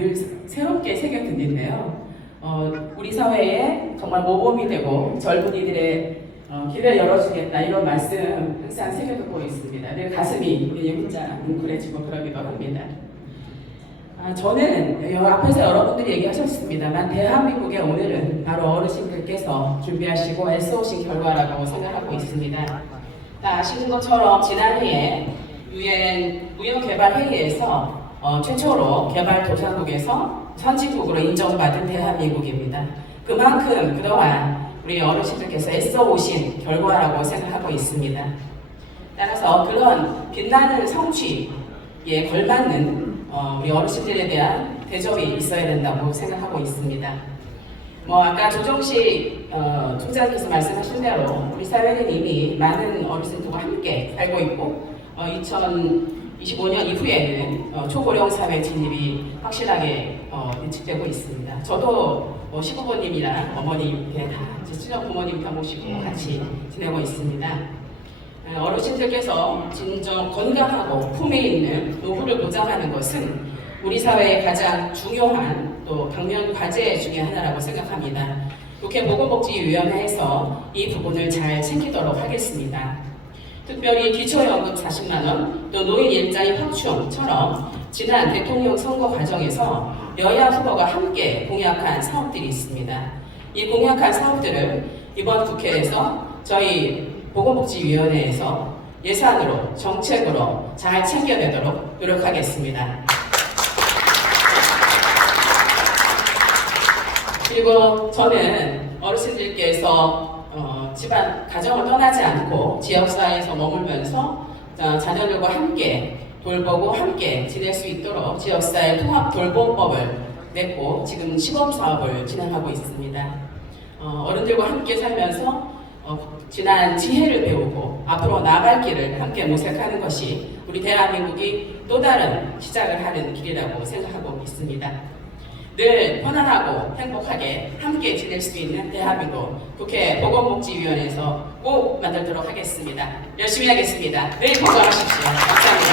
늘 새롭게 새겨듣는데요. 어, 우리 사회에 정말 모범이 되고 젊은 이들의 어, 길을 열어주겠다 이런 말씀 항상 새겨듣고 있습니다. 늘 가슴이 예, 혼자 뭉클해지고 그러기도 합니다. 아, 저는 여- 앞에서 여러분들이 얘기하셨습니다만 대한민국의 오늘은 바로 어르신들께서 준비하시고 애써오신 결과라고 생각하고 있습니다. 다 아시는 것처럼 지난해에 유엔 무역개발회의에서 어, 최초로 개발도상국에서 선진국으로 인정받은 대한민국입니다. 그만큼 그동안 우리 어르신들께서 애써 오신 결과라고 생각하고 있습니다. 따라서 그런 빛나는 성취에 걸맞는 어, 우리 어르신들에 대한 대접이 있어야 된다고 생각하고 있습니다. 뭐 아까 조정식 어, 총장님께서 말씀하신 대로 우리 사회는 이미 많은 어르신들과 함께 살고 있고 어, 2025년 이후에는 어, 초고령 사회 진입이 확실하게 어, 예측되고 있습니다. 저도 어, 시부모님이랑 어머님 다 친정 부모님 다 모시고 같이 지내고 있습니다. 어, 어르신들께서 진정 건강하고 품에 있는 노후를 보장하는 것은 우리 사회의 가장 중요한 또 당면 과제 중의 하나라고 생각합니다. 국회 보건복지위원회에서 이 부분을 잘 챙기도록 하겠습니다. 특별히 기초연금 40만 원, 또 노인 일자리 확충처럼 지난 대통령 선거 과정에서 여야 후보가 함께 공약한 사업들이 있습니다. 이 공약한 사업들을 이번 국회에서 저희 보건복지위원회에서 예산으로 정책으로 잘 챙겨내도록 노력하겠습니다. 그리고 저는 어르신들께서 어, 집안 가정을 떠나지 않고 지역사회에서 머물면서 어, 자녀들과 함께 돌보고 함께 지낼 수 있도록 지역사회 통합 돌봄법을 냈고 지금 시범 사업을 진행하고 있습니다. 어, 어른들과 함께 살면서 어, 지난 지혜를 배우고 앞으로 나아갈 길을 함께 모색하는 것이 우리 대한민국이 또 다른 시작을 하는 길이라고 생각하고 있습니다. 늘 편안하고 행복하게 함께 지낼 수 있는 대한민국 국회 보건복지위원회에서 꼭 만들도록 하겠습니다. 열심히 하겠습니다. 늘 건강하십시오. 감사합니다.